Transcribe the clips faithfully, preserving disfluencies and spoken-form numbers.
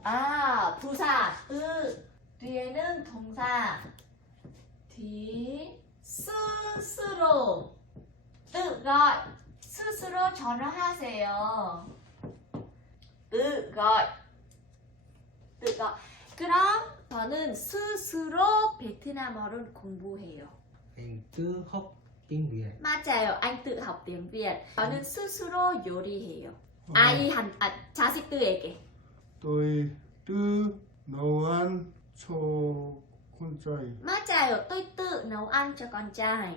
아, 부사 뜨. 뒤에는 동사. 뒤 스스로 tự gọi. 스스로 전화하세요. tự gọi. tự gọi. 그럼 저는 스스로 베트남어를 공부해요. Anh tự học tiếng Việt. 맞아요. anh tự học tiếng Việt. 저는 스스로 요리해요. 아이한 아, 자식들에게. tôi tự nấu ăn cho con trai. 맞아요. tôi tự nấu ăn cho con trai.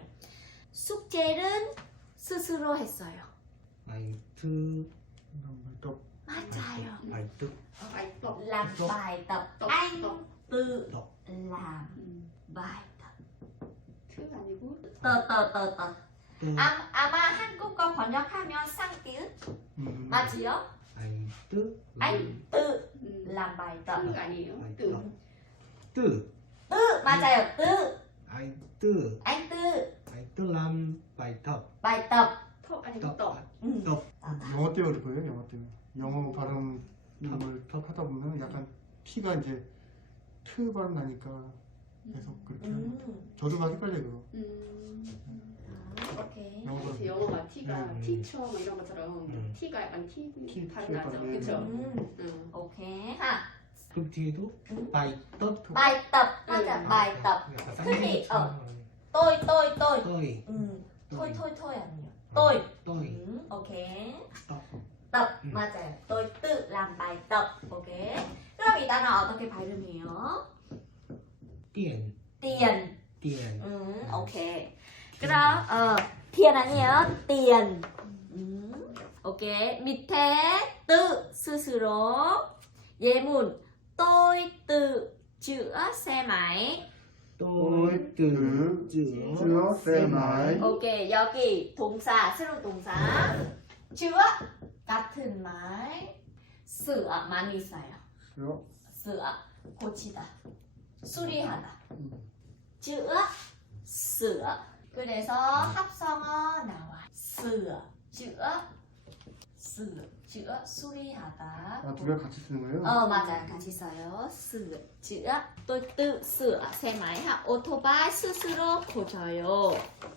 숙제는 스스로 했어요. Anh tự làm bài tập. 맞아요. anh tự Bài tập. làm bài tập. tập, anh tập. tự tập. làm 음. bài tập. 틀 아니고 떠떠떠떠. tự 아, 아마 한국어 번역하면 쌍띠 음, 맞지요? anh tự anh tự 음. làm bài tập. 틀 아니에요. bài 뜨. tập. tự tự 맞아요. tự anh tự anh tự anh tự làm bài tập. bài tập. 턱 아니고 tập 떡. 음. tập 영어 때문일 거예요. 영어 때문에. 영어 발음을 턱 하다 보면 약간 T가 이제 트 발음 나니까 계속 그렇게 하는 것 같아요. 음. 저도 막 헷갈려요 그거. 음. 아, 오케이. 영어로. 그래서 영어가 T가 음. 티처 뭐 이런 것처럼 음. T가 약간 T T, 발음 T가 나죠. 발음. 그렇죠. 음. 음. 오케이. 하. 그럼 뒤에도 음. bài tập. bài tập 맞아. 음. bài tập. 약간 흔히, 쌍둥이처럼. 어. tôi tôi tôi. tôi 음. tôi thôi thôi thôi 아니요. tôi. tôi 음. 오케이. tập. tập 음. 맞아요. tôi tự làm bài tập. 오케이. 그럼 이 단어 어떻게 발음해요? tiền tiền. tiền 음. 오케이. 그럼 어, tiền 아니에요. tiền. 음. 오케이. 밑에 tự 스스로 예문 tôi tự chữa xe máy. tôi tự chữa chữa xe máy. 오케이. 여기 동사 새로운 동사 chữa 같은 말 sửa 많이 써요. 그래요? sửa 고치다 수리하다 chữa sửa 그래서 합성어 나와 sửa chữa sửa chữa 수리하다. 아, 두 개 같이 쓰는 거예요? 어 맞아요. 같이 써요. sửa chữa tôi tự sửa xe máy 하 오토바이 스스로 고쳐요.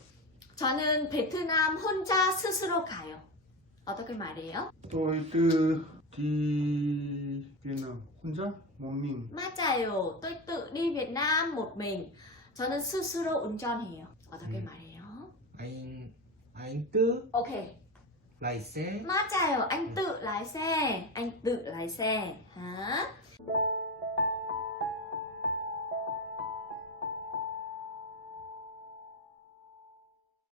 저는 베트남 혼자 스스로 가요. 어떻게 말해요? tôi tự đi Việt Nam 혼자 một mình. 맞아요. tôi tự đi Việt Nam một mình. 저는 스스로 운전해요. 어떻게 음. 말해요? anh anh tự 오케이. lái xe. 맞아요. anh tự lái xe. anh tự lái xe. hả?